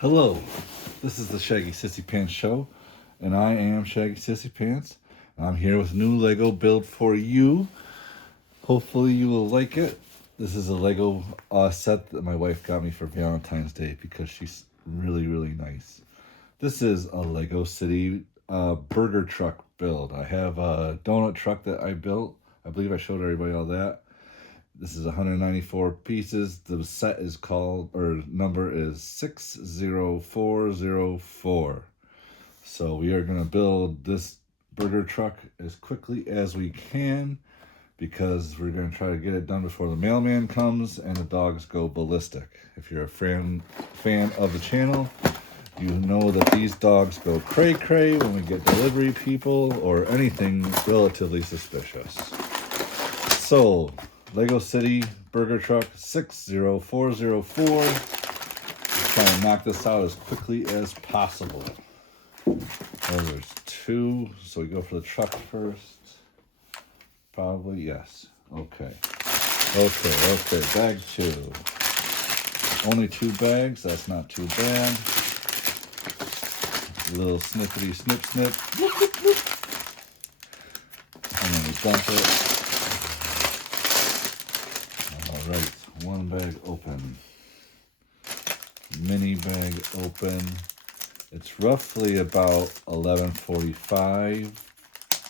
Hello, this is the Shaggy Sissy Pants Show, and I am Shaggy Sissy Pants. I'm here with a new Lego build for you. Hopefully, you will like it. This is a Lego set that my wife got me for Valentine's Day because she's really nice. This is a Lego City burger truck build. I have a donut truck that I built. I believe I showed everybody all that. This is 194 pieces. The set is called, or number is 60404. So we are going to build this burger truck as quickly as we can because we're going to try to get it done before the mailman comes and the dogs go ballistic. If you're a fan of the channel, you know that these dogs go cray when we get delivery people or anything relatively suspicious. So, Lego City Burger Truck 60404. Let's try and knock this out as quickly as possible. Oh, there's two, so we go for the truck first. Probably, yes. Okay. Bag two. Only 2 bags, that's not too bad. A little snippety snip. And then we dump it. Alright, 1 bag open. Mini bag open. It's roughly about 11:45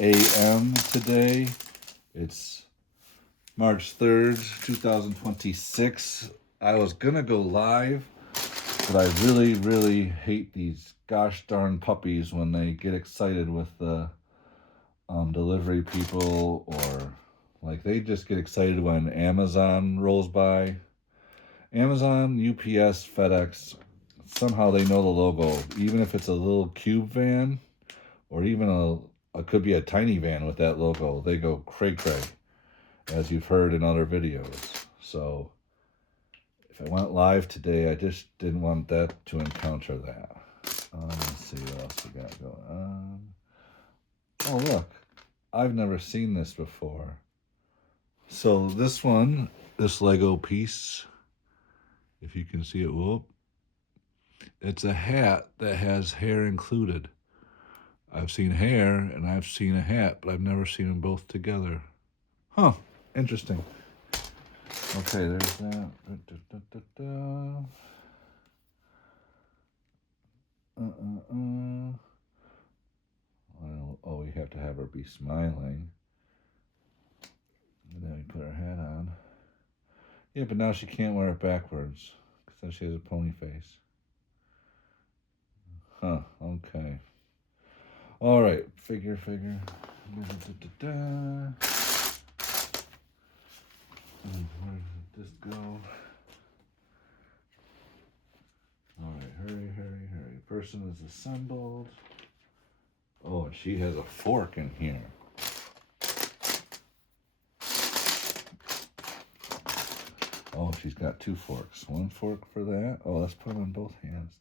a.m. today. It's March 3rd, 2026. I was gonna go live, but I really hate these gosh darn puppies when they get excited with the delivery people, or like they just get excited when Amazon rolls by. Amazon, UPS, FedEx, somehow they know the logo, even if it's a little cube van or even it could be a tiny van with that logo. They go cray, as you've heard in other videos. So if I went live today, I just didn't want that to encounter that. Let's see what else we got going on. Oh, look. I've never seen this before. So this Lego piece, if you can see it, it's a hat that has hair included. I've seen hair and I've seen a hat, but I've never seen them both together. Huh, interesting. Okay, there's that. Well, we have to have her be smiling. And then we put her hat on. Yeah, but now she can't wear it backwards because then she has a pony face. Huh, okay. All right, figure. Where did this go? All right, hurry. Person is assembled. Oh, and she has a fork in here. Oh, she's got 2 forks. 1 fork for that. Oh, let's put them in both hands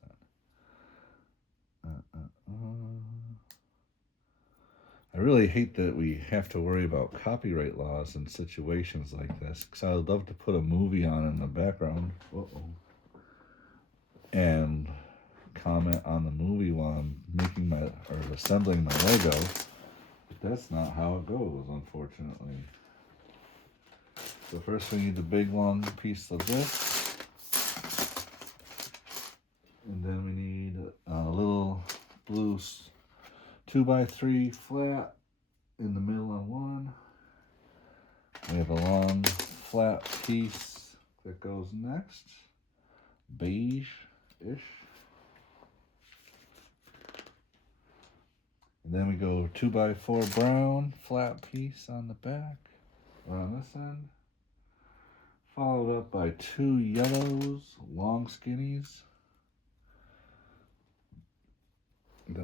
then. I really hate that we have to worry about copyright laws in situations like this, because I would love to put a movie on in the background and comment on the movie while I'm assembling my Lego. But that's not how it goes, unfortunately. So first we need the big long piece of this. And then we need a little blue 2x3 flat in the middle on one. We have a long flat piece that goes next. Beige-ish. And then we go 2x4 brown flat piece on the back or on this end. Followed up by 2 yellows, long skinnies. And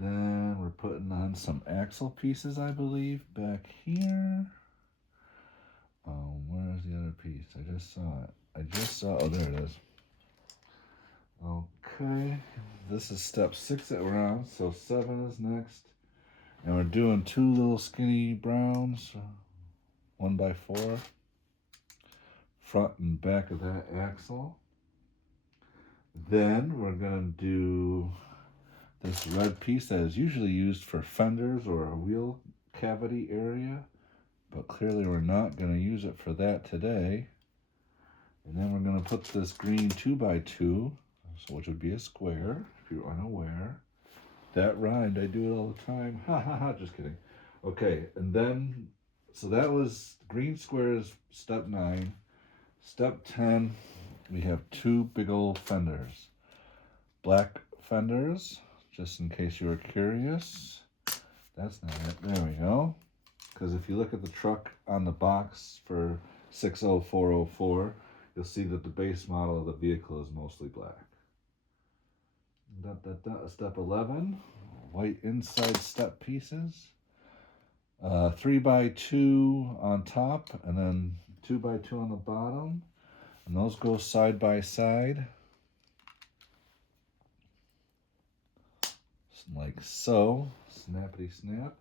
then we're putting on some axle pieces, I believe, back here. Where's the other piece? I just saw it. Oh, there it is. Okay, this is step 6 that we're on, so 7 is next. And we're doing 2 little skinny browns, 1x4 front and back of that axle. Then we're going to do this red piece that is usually used for fenders or a wheel cavity area, but clearly we're not going to use it for that today. And then we're going to put this green 2x2, so which would be a square, if you're unaware. That rhymed, I do it all the time. Ha ha ha, just kidding. Okay, and then, so that was green squares, step 9. Step 10, we have 2 big old fenders. Black fenders, just in case you were curious. That's not it. There we go. Because if you look at the truck on the box for 60404, you'll see that the base model of the vehicle is mostly black. Step 11, white inside step pieces. 3x2 on top, and then 2x2 on the bottom. And those go side by side. Like so. Snappity snap.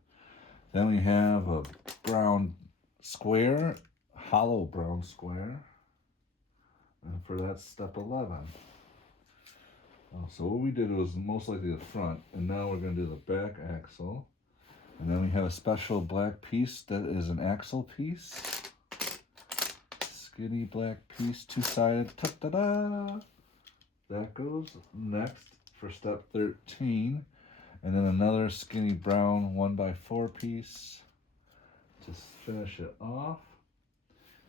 Then we have a brown square, hollow brown square. And for that, step 11. So what we did was most likely the front, and now we're going to do the back axle. And then we have a special black piece that is an axle piece. Skinny black piece, 2-sided. Ta-da-da! That goes next for step 13. And then another skinny brown 1x4 piece to finish it off.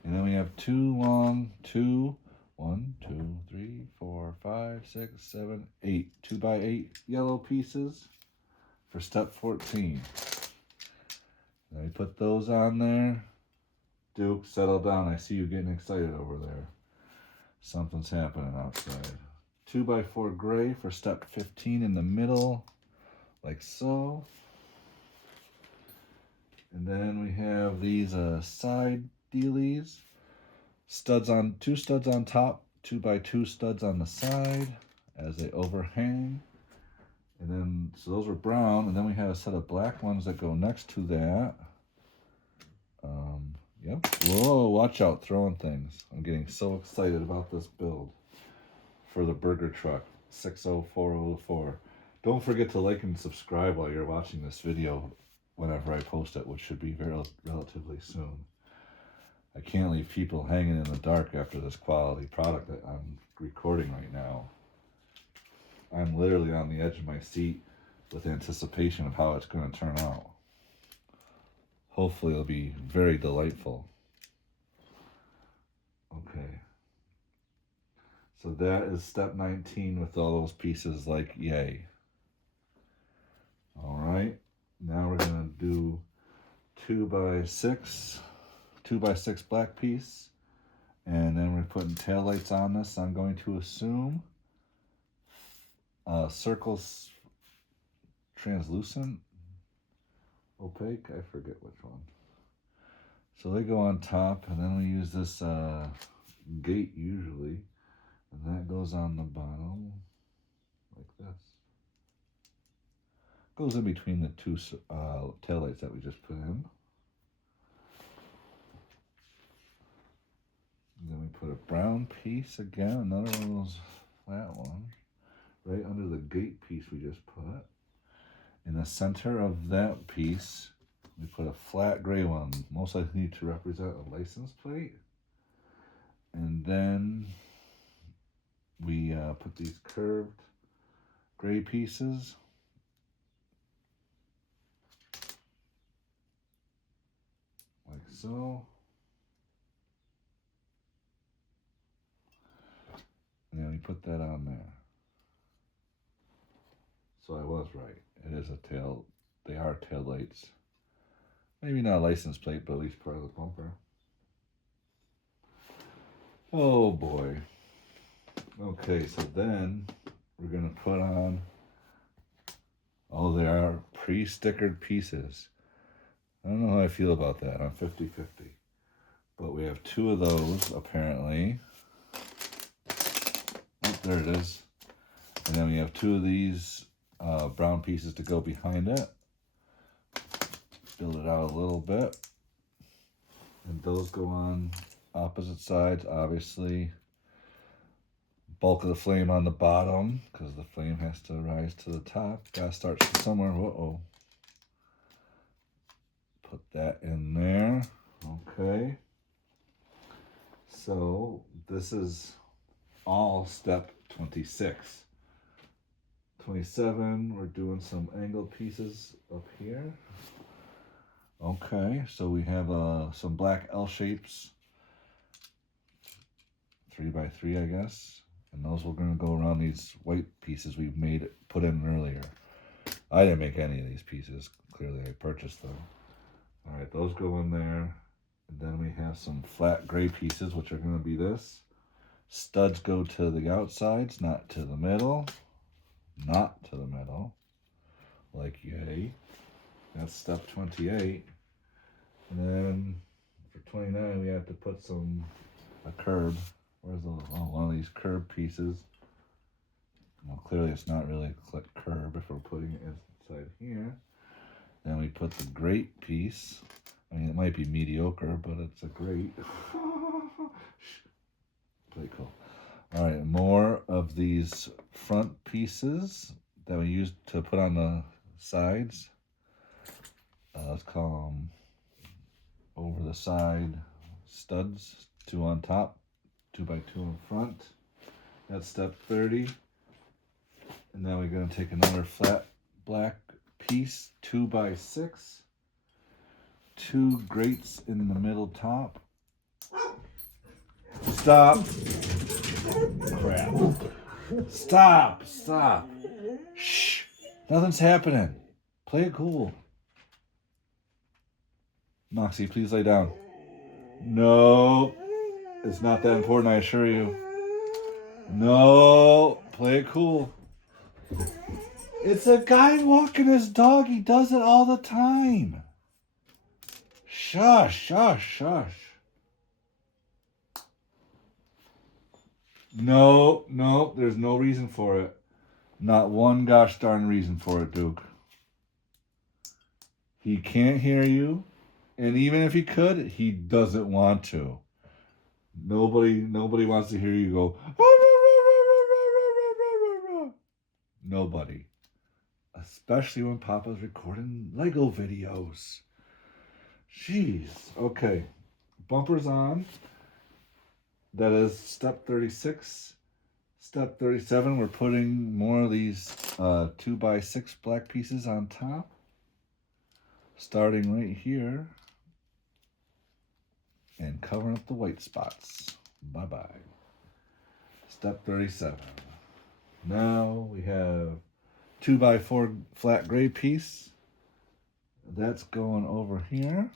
And then we have 2 long, 1, 2, 3, 4, 5, 6, 7, 8. 2x8 yellow pieces for step 14. Then we put those on there. Duke, settle down. I see you getting excited over there. Something's happening outside. 2x4 gray for step 15 in the middle, like so. And then we have these side dealies. Studs on 2 studs on top, 2x2 studs on the side as they overhang. And then, so those are brown, and then we have a set of black ones that go next to that. Yep. Whoa, watch out, throwing things. I'm getting so excited about this build for the burger truck 60404. Don't forget to like and subscribe while you're watching this video whenever I post it, which should be relatively soon. I can't leave people hanging in the dark after this quality product that I'm recording right now. I'm literally on the edge of my seat with anticipation of how it's going to turn out. Hopefully it'll be very delightful. Okay. So that is step 19 with all those pieces like yay. All right. Now we're going to do 2x6 black piece. And then we're putting taillights on this, I'm going to assume. Circles translucent. Opaque, I forget which one. So they go on top, and then we use this gate usually, and that goes on the bottom, like this. Goes in between the 2 taillights that we just put in. And then we put a brown piece again, another one of those flat ones, right under the gate piece we just put. In the center of that piece, we put a flat gray one, most likely to represent a license plate. And then we put these curved gray pieces. Like so. And then we put that on there. So I was right. It is a tail. They are tail lights. Maybe not a license plate, but at least part of the bumper. Oh boy. Okay, so then we're going to put on, oh, there are pre-stickered pieces. I don't know how I feel about that. I'm 50-50. But we have 2 of those, apparently. Oh, there it is. And then we have 2 of these brown pieces to go behind it. Build it out a little bit. And those go on opposite sides, obviously. Bulk of the flame on the bottom, because the flame has to rise to the top. Gotta start somewhere. Uh-oh. Put that in there. Okay. So this is all step 26. 27, we're doing some angled pieces up here. Okay, so we have some black L shapes, 3x3, I guess, and those we're gonna go around these white pieces we've put in earlier. I didn't make any of these pieces. Clearly, I purchased them. All right, those go in there, and then we have some flat gray pieces, which are gonna be this. Studs go to the outsides, not to the middle. Not to the middle, like yay. That's step 28. And then for 29, we have to put a curb. Where's one of these curb pieces? Well, clearly it's not really a curb if we're putting it inside here. Then we put the grate piece. I mean, it might be mediocre, but it's a grate. Pretty cool. All right, more of these front pieces that we used to put on the sides. Let's call them over the side studs, 2 on top, 2x2 in front. That's step 30. And now we're going to take another flat black piece, 2x6, 2 grates in the middle top. Stop. Crap. Stop. Shh. Nothing's happening. Play it cool. Moxie, please lay down. No. It's not that important, I assure you. No. Play it cool. It's a guy walking his dog. He does it all the time. Shush. No, there's no reason for it. Not one gosh darn reason for it, Duke. He can't hear you, and even if he could, he doesn't want to. Nobody wants to hear you go. Nobody. Especially when Papa's recording Lego videos. Jeez. Okay. Bumpers on. That is step 36. Step 37, we're putting more of these 2x6 black pieces on top. Starting right here. And covering up the white spots. Bye-bye. Step 37. Now we have 2x4 flat gray piece. That's going over here.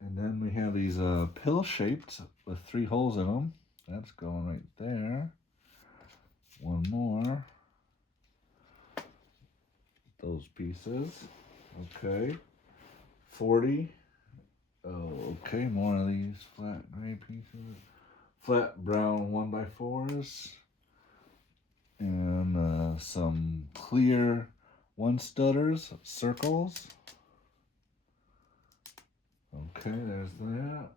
And then we have these pill shaped with 3 holes in them. That's going right there. One more. Those pieces. Okay. 40. Oh, okay, more of these flat gray pieces. Flat brown 1x4s. And some clear 1-studders, circles. Okay, there's that.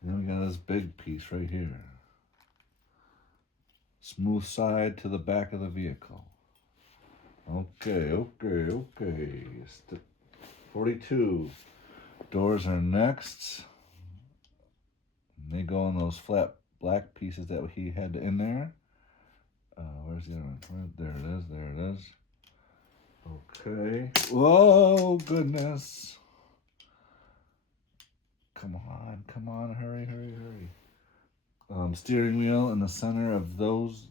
And then we got this big piece right here. Smooth side to the back of the vehicle. Okay. 42. Doors are next. And they go on those flat black pieces that he had in there. Where's the other one? There it is. Okay. Whoa, goodness. Come on, hurry. Steering wheel in the center of those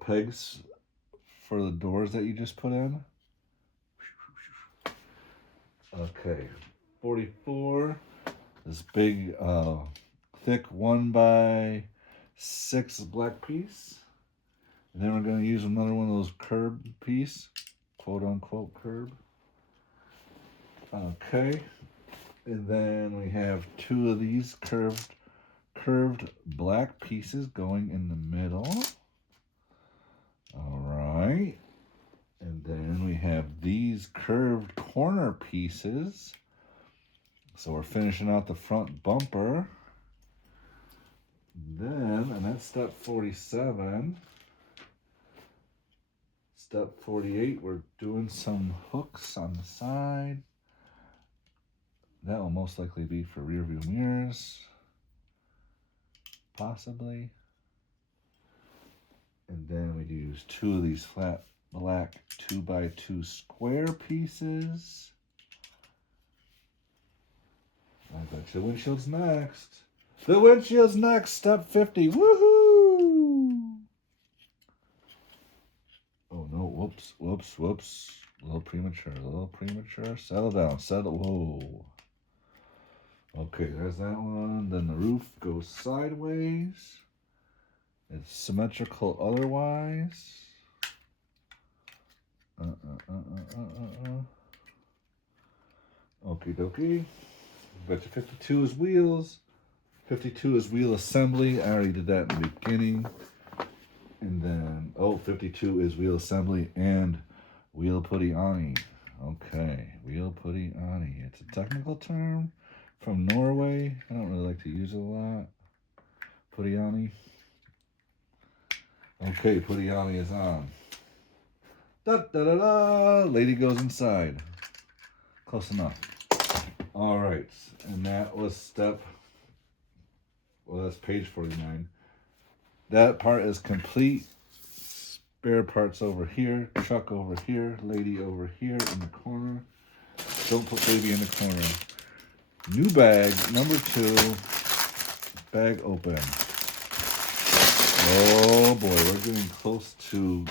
pegs for the doors that you just put in. Okay, 44. This big, thick 1x6 black piece. And then we're going to use another one of those curb piece, quote unquote curb. Okay. And then we have 2 of these curved black pieces going in the middle. All right. And then we have these curved corner pieces So we're finishing out the front bumper. Then, and that's step 47. Step 48, we're doing some hooks on the side. That will most likely be for rear view mirrors. Possibly. And then we use 2 of these flat black 2x2 square pieces. I bet you the windshield's next. The windshield's next, step 50. Woohoo! Oh no, whoops. A little premature. Settle down, whoa. Okay, there's that one. Then the roof goes sideways. It's symmetrical otherwise. Okie dokie. Bet you 52 is wheels. 52 is wheel assembly. I already did that in the beginning. And then, 52 is wheel assembly and wheel putty ani. Okay, wheel putty ani. It's a technical term from Norway. I don't really like to use it a lot. Putty ani. Okay, putty ani is on. Da da da da. Lady goes inside. Close enough. All right, and that was step. Well, that's page 49. That part is complete. Spare parts over here, truck over here, lady over here in the corner. Don't put baby in the corner. New bag, number 2. Bag open. Oh boy, we're getting close to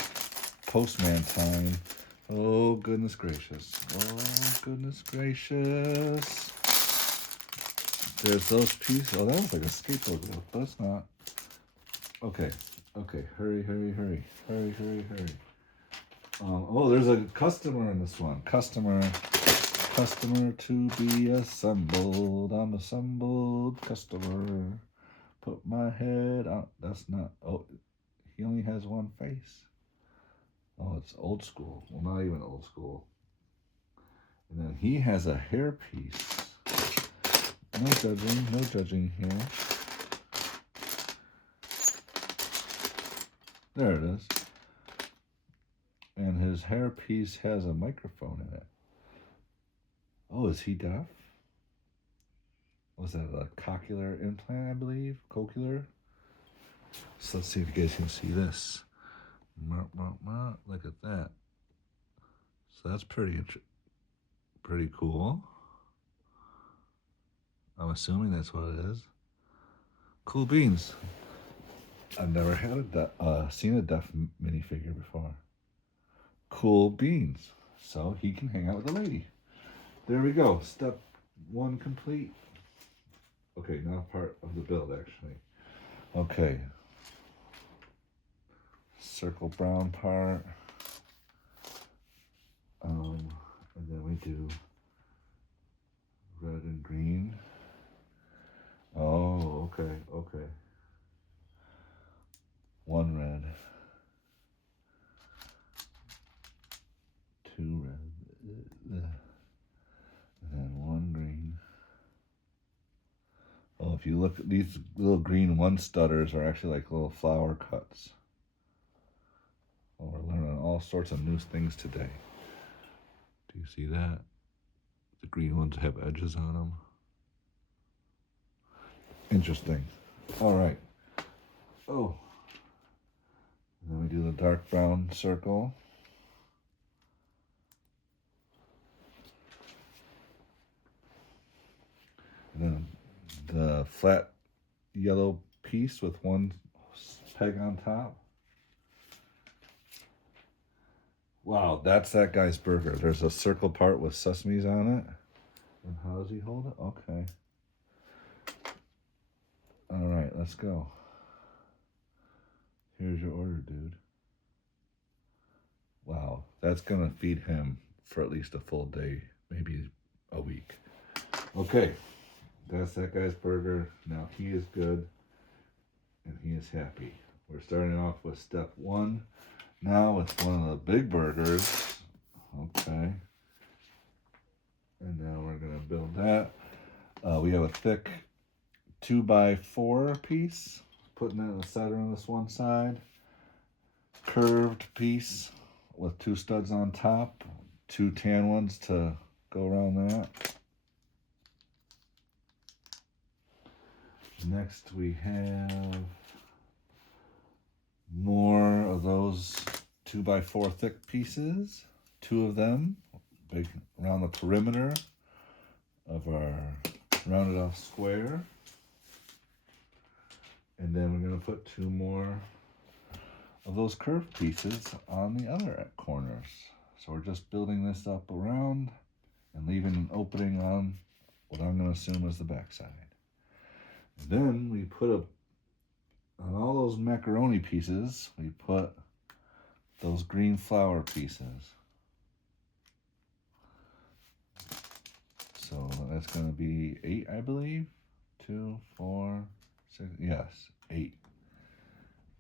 postman time. Oh goodness gracious. There's those pieces. Oh, that looks like a skateboard wheel, but it's not. Okay, hurry. Oh, there's a customer in this one. Customer to be assembled. I'm assembled customer. Put my head on. That's not. Oh, he only has one face. Oh, it's old school. Well, not even old school. And then he has a hairpiece. No judging here. There it is. And his hairpiece has a microphone in it. Oh, is he deaf? Was that a cochlear implant, I believe? Cochlear? So let's see if you guys can see this. Look at that. So that's pretty cool. I'm assuming that's what it is. Cool beans. I've never had seen a deaf minifigure before. Cool beans. So he can hang out with the lady. There we go. Step 1 complete. Okay, now part of the build actually. Okay. Circle brown part. And then we do red and green. Oh, okay. 1 red. 2 red. And then 1 green. Oh, if you look at these little green 1-studders are actually like little flower cuts. Oh, we're learning all sorts of new things today. Do you see that? The green ones have edges on them. Interesting. All right. Oh. And then we do the dark brown circle. And then the flat yellow piece with 1 peg on top. Wow, that's that guy's burger. There's a circle part with sesames on it. And how does he hold it? Okay. All right, let's go. Here's your order, dude. Wow, that's gonna feed him for at least a full day, maybe a week. Okay, that's that guy's burger. Now he is good and he is happy. We're starting off with step 1. Now it's one of the big burgers. Okay. And now we're gonna build that. We have a thick 2x4 piece, putting that in the center on this one side. Curved piece with 2 studs on top, 2 tan ones to go around that. Next we have more of those 2x4 thick pieces, 2 of them, big around the perimeter of our rounded off square. And then we're going to put 2 more of those curved pieces on the other corners. So we're just building this up around and leaving an opening on what I'm going to assume is the back side. And then we put on all those macaroni pieces, we put those green flower pieces. So that's going to be 8, I believe. 2, 4, 6, yes, 8.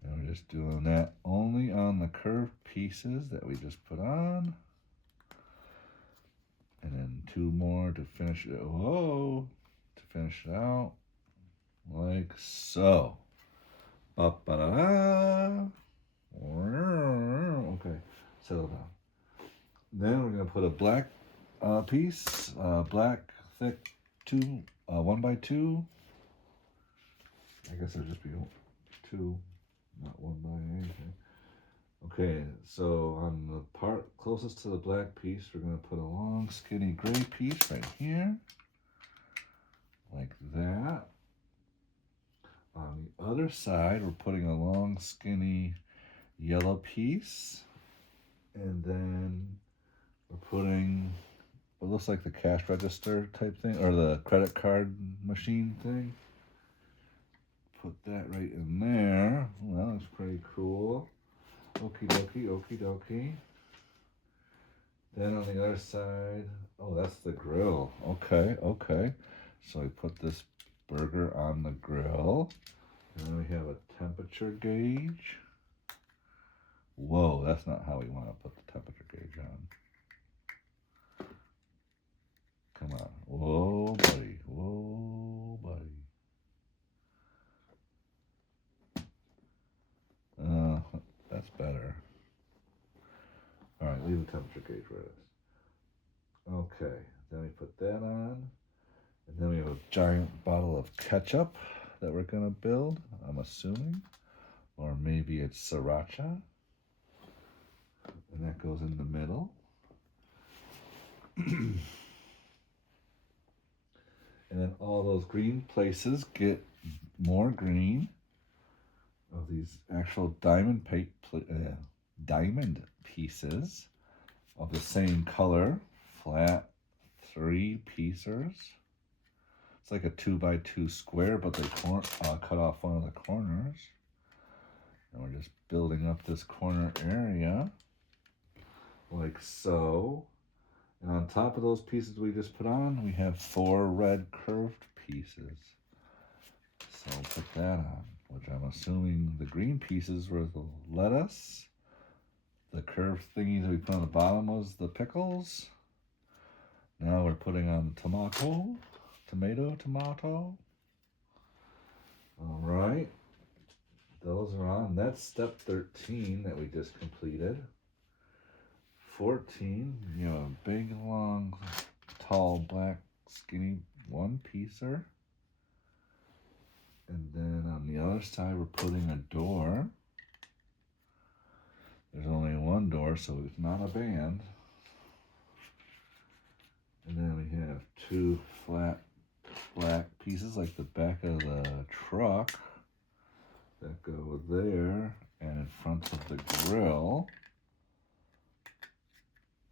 And we're just doing that only on the curved pieces that we just put on. And then 2 more to finish it. Whoa! To finish it out. Like so. Ba-ba-da-da. Okay, settle down. Then we're going to put a black piece, black thick 1x2. I guess it'll just be 2, not 1 by anything. Okay, so on the part closest to the black piece, we're going to put a long skinny gray piece right here, like that. On the other side, we're putting a long skinny yellow piece, and then we're putting what looks like the cash register type thing, or the credit card machine thing. Put that right in there. Well, that looks pretty cool. Okie dokie, okie dokie. Then on the other side, oh, that's the grill. Okay, okay. So we put this burger on the grill. And then we have a temperature gauge. Whoa, that's not how we want to put the temperature gauge on. Come on. Whoa, buddy. Whoa, buddy. That's better. All right, leave the temperature gauge where it is. Okay, then we put that on. And then we have a giant bottle of ketchup that we're going to build, I'm assuming. Or maybe it's sriracha. And that goes in the middle. And then all those green places get more green of these actual diamond pieces of the same color, flat 3 pieces. It's like a 2x2 square, but they cut off one of the corners. And we're just building up this corner area like so. And on top of those pieces we just put on, we have 4 red curved pieces. So I'll put that on, which I'm assuming the green pieces were the lettuce. The curved thingies that we put on the bottom was the pickles. Now we're putting on the tomato. All right. Those are on. That's step 13 that we just completed. 14, you have a big, long, tall, black, skinny 1-piecer. And then on the other side, we're putting a door. There's only 1 door, so it's not a band. And then we have 2 flat black pieces like the back of the truck that go there and in front of the grill.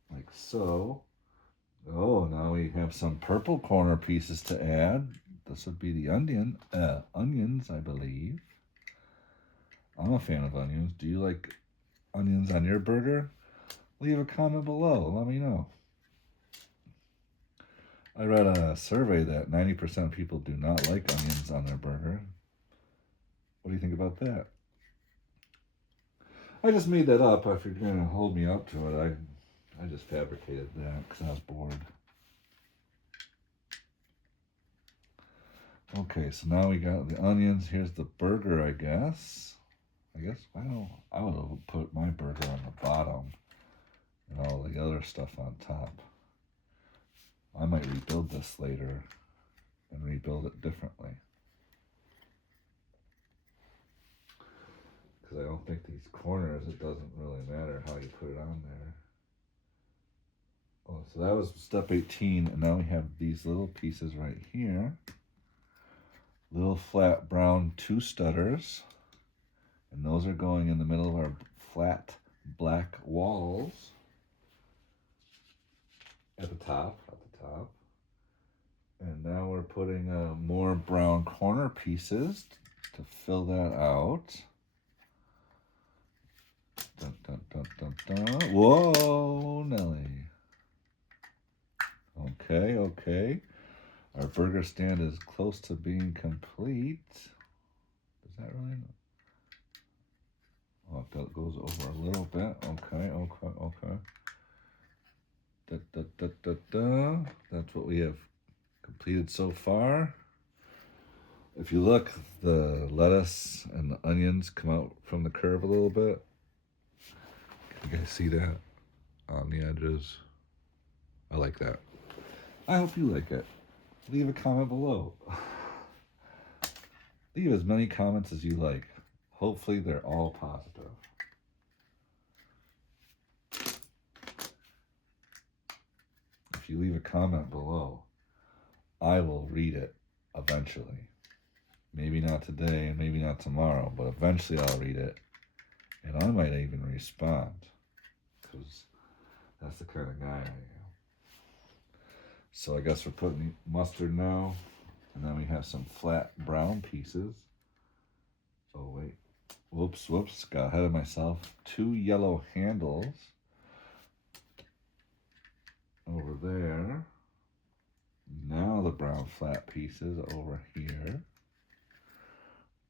Like so. Oh, now we have some purple corner pieces to add. This would be the onions, I believe. I'm a fan of onions. Do you like onions on your burger? Leave a comment below. Let me know. I read a survey that 90% of people do not like onions on their burger. What do you think about that? I just made that up. If you're going to hold me up to it, I just fabricated that because I was bored. Okay, so now we got the onions. Here's the burger, I guess. I would have put my burger on the bottom and all the other stuff on top. I might rebuild this later and rebuild it differently. Because I don't think these corners, it doesn't really matter how you put it on there. Oh, so that was step 18, and now we have these little pieces right here. Little flat brown 2 studders, and those are going in the middle of our flat black walls at the top. And now we're putting more brown corner pieces to fill that out. Dun, dun, dun, dun, dun. Whoa, Nelly. Okay. Our burger stand is close to being complete. Does that really? Oh, it goes over a little bit. Okay. That's what we have completed so far. If you look, the lettuce and the onions come out from the curve a little bit. Can you guys see that on the edges? I like that. I hope you like it. Leave a comment below. Leave as many comments as you like. Hopefully they're all positive. If you leave a comment below, I will read it eventually. Maybe not today and maybe not tomorrow, but eventually I'll read it. And I might even respond, because that's the kind of guy I am. So I guess we're putting mustard now, and then we have some flat brown pieces. Oh wait, whoops, got ahead of myself. 2 yellow handles over there. Now the brown flat pieces over here,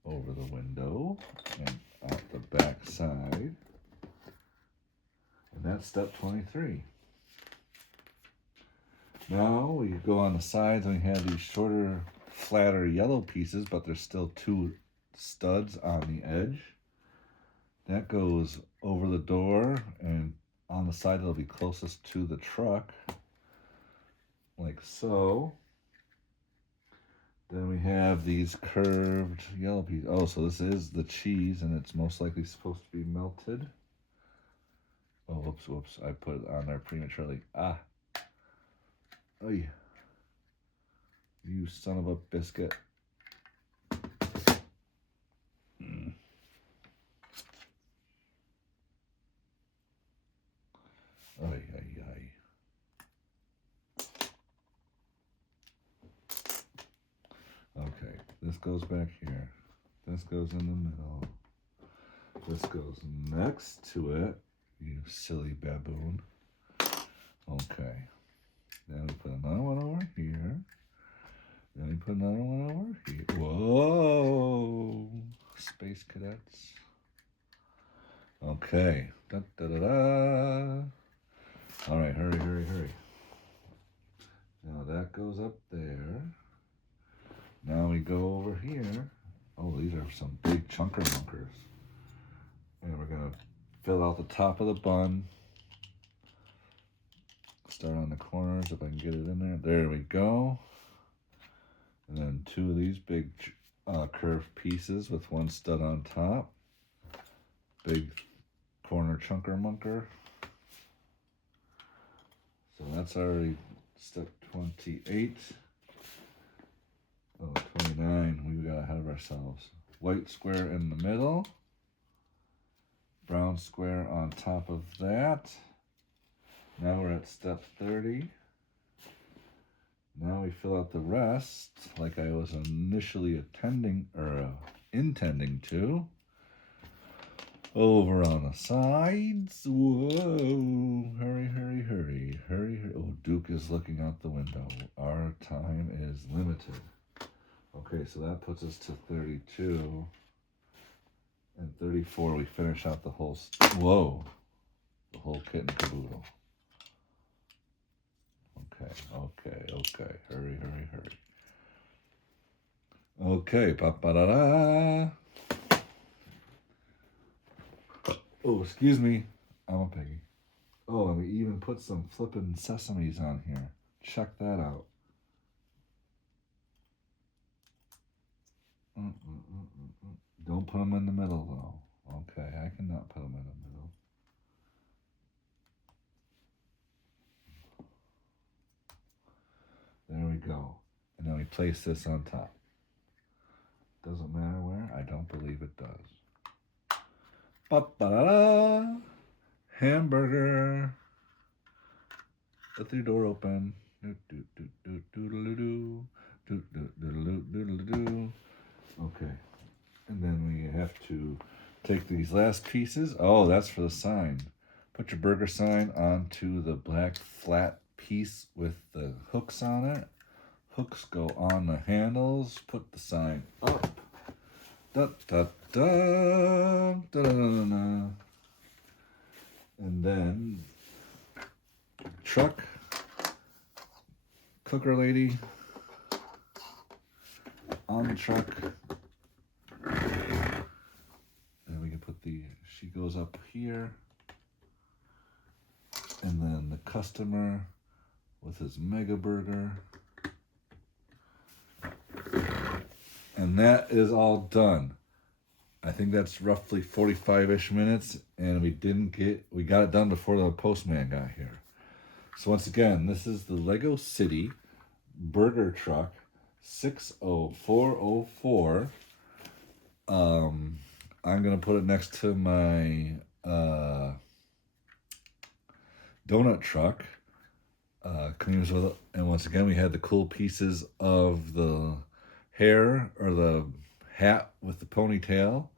over the window, and out the back side. And that's step 23. Now we go on the sides and we have these shorter, flatter yellow pieces, but there's still 2 studs on the edge. That goes over the door and on the side that'll be closest to the truck, like so. Then we have these curved yellow pieces. Oh, so this is the cheese, and it's most likely supposed to be melted. Oh, whoops, I put it on there prematurely. Ah. Oy. You son of a biscuit. Ay. Okay, this goes back here. This goes in the middle. This goes next to it, you silly baboon. Okay. Then we put another one over here. Then we put another one over here. Whoa! Space cadets. Okay. Da, da, da, da. All right, hurry. Now that goes up there. Now we go over here. Oh, these are some big chunker bunkers. And we're going to fill out the top of the bun. Start on the corners if I can get it in there. There we go. And then 2 of these big curved pieces with 1 stud on top. Big corner chunker munker. So that's already step 28. Oh, 29. We got ahead of ourselves. White square in the middle. Brown square on top of that. Now we're at step 30. Now we fill out the rest like I was initially intending to. Over on the sides. Whoa. Hurry. Oh, Duke is looking out the window. Our time is limited. Okay, so that puts us to 32. And 34, we finish out the whole, the whole kit and caboodle. Okay. Hurry. Okay, pa-pa-da-da. Oh, excuse me. I'm a piggy. Oh, and we even put some flippin' sesames on here. Check that out. Don't put them in the middle, though. Okay, I cannot put them in the middle. There we go. And then we place this on top. Doesn't matter where. I don't believe it does. Ba-ba-da-da. Hamburger. Let your door open. Okay. And then we have to take these last pieces. Oh, that's for the sign. Put your burger sign onto the black flat piece with the hooks on it. Hooks go on the handles. Put the sign up. Da da da da da da da. And then truck, cooker lady on the truck. And we can put she goes up here. And then the customer with his mega burger. And that is all done. I think that's roughly 45-ish minutes, and we got it done before the postman got here. So once again, this is the Lego City Burger Truck 60404. I'm gonna put it next to my donut truck. Comes with it. And once again, we had the cool pieces of the hair or the hat with the ponytail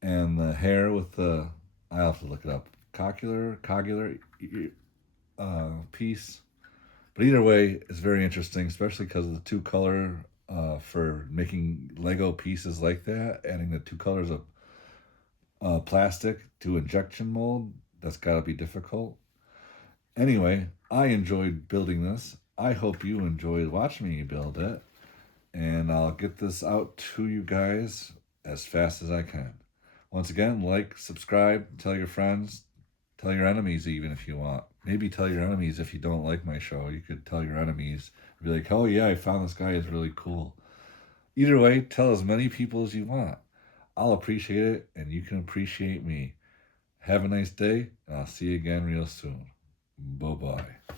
and the hair with the, I'll have to look it up, cogular piece. But either way, it's very interesting, especially because of the two color for making Lego pieces like that, adding the two colors of plastic to injection mold. That's got to be difficult. Anyway, I enjoyed building this. I hope you enjoyed watching me build it. And I'll get this out to you guys as fast as I can. Once again, like, subscribe, tell your friends, tell your enemies even if you want. Maybe tell your enemies if you don't like my show. You could tell your enemies, be like, oh yeah, I found this guy is really cool. Either way, tell as many people as you want. I'll appreciate it, and you can appreciate me. Have a nice day, and I'll see you again real soon. Bye-bye.